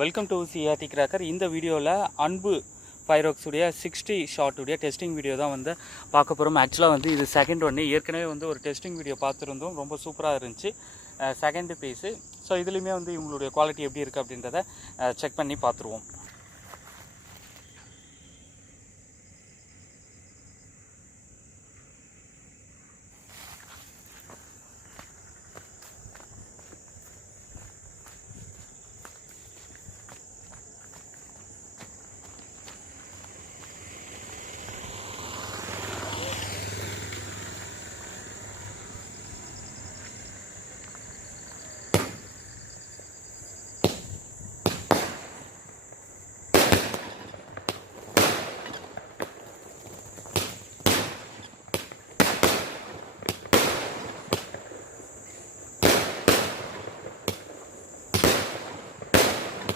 Welcome to CRT cracker. இந்த வீடியோவில் அன்பு ஃபைரோக்ஸுடைய 60 ஷாட்டுடைய டெஸ்டிங் வீடியோ தான் வந்து பார்க்க போகிறோம். ஆக்சுவலாக வந்து இது செகண்ட் ஒன்று, ஏற்கனவே வந்து ஒரு டெஸ்டிங் வீடியோ பார்த்துருந்தோம், ரொம்ப சூப்பராக இருந்துச்சு. Second piece. ஸோ இதுலேயுமே வந்து இவங்களுடைய குவாலிட்டி எப்படி இருக்குது அப்படின்றத செக் பண்ணி பார்த்துருவோம்.